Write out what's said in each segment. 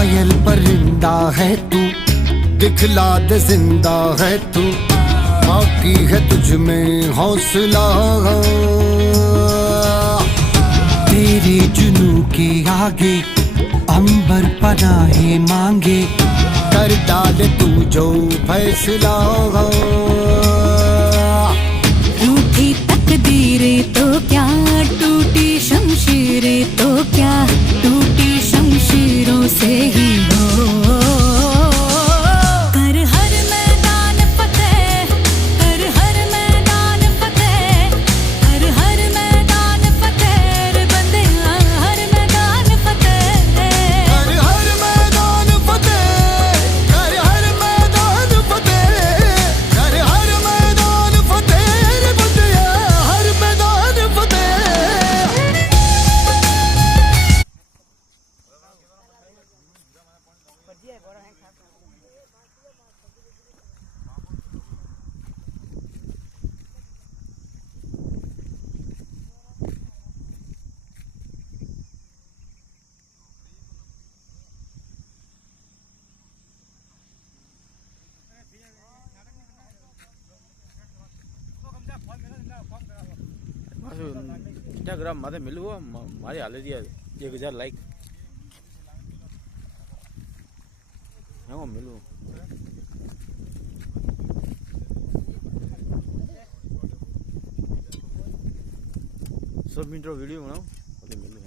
घायल परिंदा है तू, दिखला दे जिंदा है तू, बाकी है तुझ में हौसला। तेरे जुनू के आगे अंबर पनाहे मांगे, कर डाले तू जो फैसला। रूठी तकदीरें तो क्या, टूटी शमशीरें तो क्या, टूटी शमशीरों से ही हो। कर हर मैदान फतेह, कर हर मैदान फतेह, कर हर मैदान फतेह रे बंदे, हर मैदान फतेह। कर हर मैदान फतेह, कर हर मैदान फतेह, कर हर मैदान फतेह रे बंदिया, हर मैदान फतेह। इंस्टाग्राम माथे मिलू मारी हाल दिया 1000 लाइक हाँ मिलू सब मिनट वीडियो बनाओ मिलू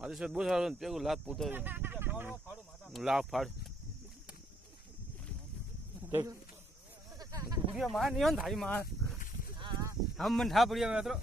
आदेश बहुत सारा पेगो लात पोता लाख फाड़ देख बुढ़िया मां नहीं होन थाई मां हम मन ठा बुढ़िया में तो